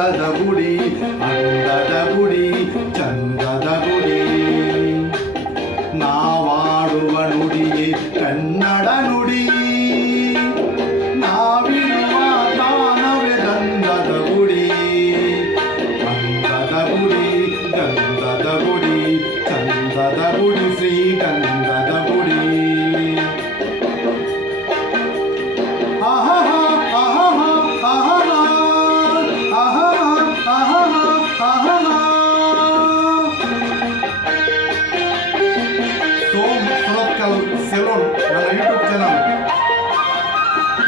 ಅಂದದ ಗುಡಿ ಅಂದದ ಗುಡಿ ಚಂದದ ಗುಡಿ ನಾವಾಡುವ ನುಡಿಯೇ ಕನ್ನಡ ನುಡಿ ನಾವಿರುವ ತಾಣವೇ ಗಂಧದ ಗುಡಿ ಅಂದದ ಗುಡಿ ಗಂಧದ ಗುಡಿ ಚಂದದ ಗುಡಿ ಶ್ರೀಗಂಧದ ಗುಡಿ ಸೆಲೂನ್ ನನ್ನ ಯೂಟ್ಯೂಬ್ ಚಾನಲ್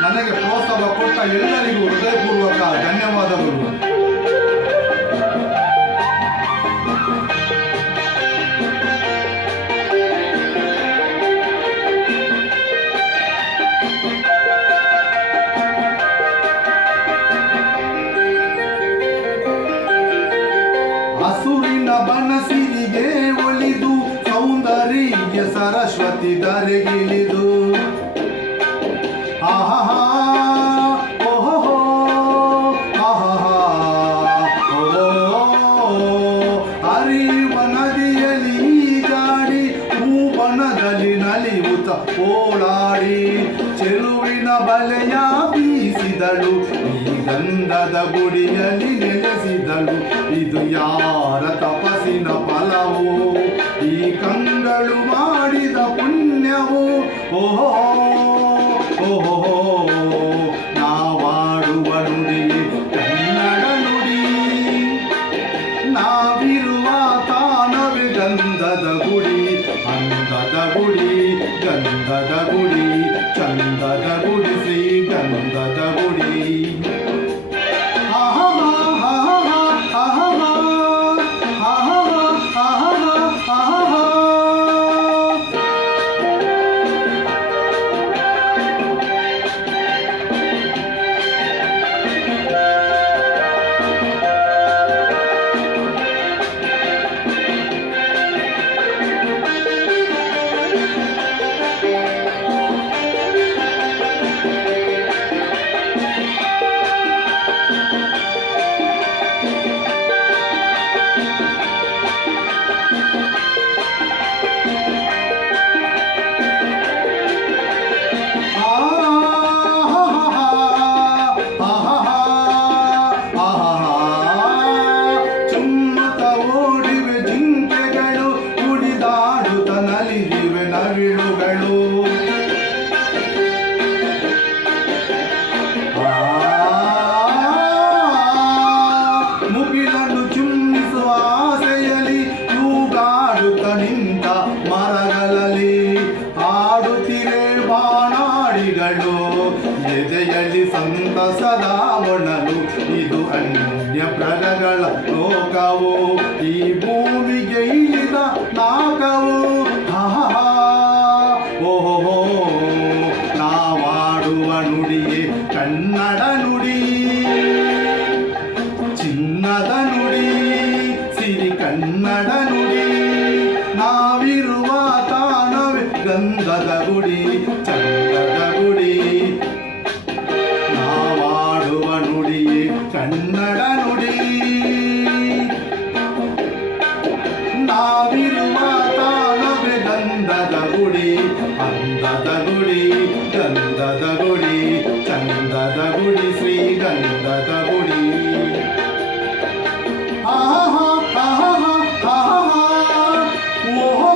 ನನಗೆ ಪ್ರೋತ್ಸಾಹ ಕೊಟ್ಟ ಎಲ್ಲರಿಗೂ ಹೃದಯಪೂರ್ವಕ ಧನ್ಯವಾದಗಳು. ಹಸುರಿನ ಬನಸಿರಿಗೆ ಒಲಿದು ಸೌಂದರ್ಯ ಸರಸ್ವತಿ ಧರೆಗಿಳಿದು ಆಹಾ ಓಹೋ ಆಹಾ ಹರಿವ ನದಿಯಲ್ಲಿ ಈಜಾಡಿ ಹೂಬನದಲ್ಲಿ ನಲಿಯುತ್ತ ಓಡಾಡಿ ಚೆಲುವಿನ ಬಲೆಯ ಬೀಸಿದಳು ಈ ಗಂಧದ ಗುಡಿಯಲ್ಲಿ ನೆಲೆಸಿದಳು ಇದು ಯಾರ ತಪಸ್ಸಿನ ಫಲವೋ ಈ ಕಂಗಳು ಮಾಡಿದ ಪುಣ್ಯವು ಓಹೋ ಓಹೋ ನಾವಾಡುವ ನುಡಿ ಕನ್ನಡ ನುಡಿ ನಾವಿರುವ ತಾಣವೇ ಗಂಧದ ಗುಡಿ ಅಂದದ ಗುಡಿ ಗಂಧದ ಗುಡಿ ಚಂದದ ಗುಡಿ ಶ್ರೀಗಂಧದ ಗುಡಿ ನವಿಳುಗಳು ಮುಗಿಲನ್ನು ಚುಮ್ಮಿಸುವ ಆಸೆಯಲ್ಲಿ ತೂಗಾಡುತ್ತ ನಿಂತ ಮರಗಳಲ್ಲಿ ಆಡುತ್ತಿರೆ ಬಾಣಾಡಿಗಳು ಎದೆಯಲ್ಲಿ ಸಂತಸದ ಒಣಲು ಇದು ಅನ್ಯ ಪ್ರಜಗಳ ಲೋಕವು ಈ ಭೂಮಿಗೆ ಇಳಿದ ನಾಕವು ಓಹೋ ನಾವಾಡುವ ನುಡಿಯೇ ಕನ್ನಡ ನುಡಿ ಚಿನ್ನದ ನುಡಿ ಸಿರಿ ಕನ್ನಡ ನುಡಿ ನಾವಿರುವ ತಾಣವೇ ಗಂಧದ ಗುಡಿ ಚಂದದ ಗುಡಿ ನಾವಾಡುವ ನುಡಿಯೇ ಕನ್ನಡ ನುಡಿ ನಾವಿರುವ ತಾಣವೇ ಗಂಧದ ಗುಡಿ ಅಂದದ ಗುಡಿ ಗಂಧದ ಗುಡಿ ಚಂದದ ಗುಡಿ ಶ್ರೀಗಂಧದ ಗುಡಿ ಆಹಾ ಆಹಾ ಆಹಾ ಓಹೋ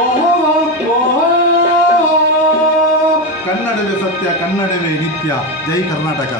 ಓಹೋ ಕನ್ನಡವೇ ಸತ್ಯ ಕನ್ನಡವೇ ನಿತ್ಯ ಜೈ ಕರ್ನಾಟಕ.